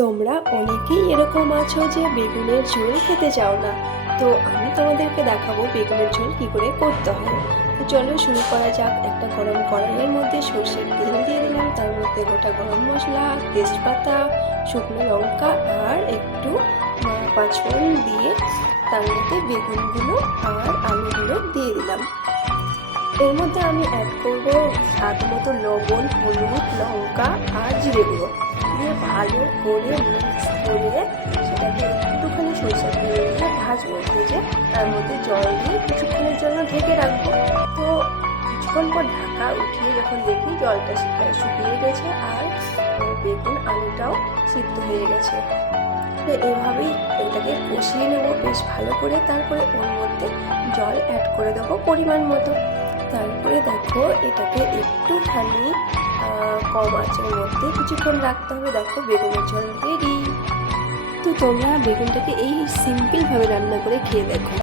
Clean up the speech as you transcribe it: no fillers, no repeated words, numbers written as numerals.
তোমরা অনেকেই এরকম আছো যে বেগুনের ঝোল খেতে চাও না। তো আমি তোমাদেরকে দেখাবো বেগুনের ঝোল কি করে করতে হয়। তো চলো শুরু করা যাক। একটা গরম কড়াইয়ের মধ্যে সর্ষের তেল দিয়ে দিলাম, তার মধ্যে গোটা গরম মশলা, তেজপাতা, শুকনো লঙ্কা আর একটু পাঁচফোড়ন দিয়ে তার মধ্যে বেগুনগুলো আর আলুগুলো দিয়ে দিলাম। এর মধ্যে আমি অ্যাড করব স্বাদ মতো লবণ, হলুদ, লঙ্কা আর জিরে গুঁড়ো দিয়ে ভালো করে মিক্স করে সেটাকে একটুখানি সরষের তেল দিয়ে ভাজবো। ভেজে তার মধ্যে জল দিয়ে কিছুক্ষণের জন্য ঢেকে রাখবো। তো কিছুক্ষণ পর ঢাকা উঠিয়ে যখন দেখি জলটা শুকিয়ে গেছে আর বেগুন আলুটাও সিদ্ধ হয়ে গেছে, তো এভাবেই এটাকে কষিয়ে নেবো বেশ ভালো করে। তারপরে ওর মধ্যে জল অ্যাড করে দেবো পরিমাণ মতো। তারপরে দেখো এটাকে একটুখানি কম আঁচের মধ্যে কিছুক্ষণ রাখতে হবে। দেখো বেগুনের ঝোল রেডি। তো তোমরা বেগুনটাকে এই সিম্পলভাবে রান্না করে খেয়ে দেখো।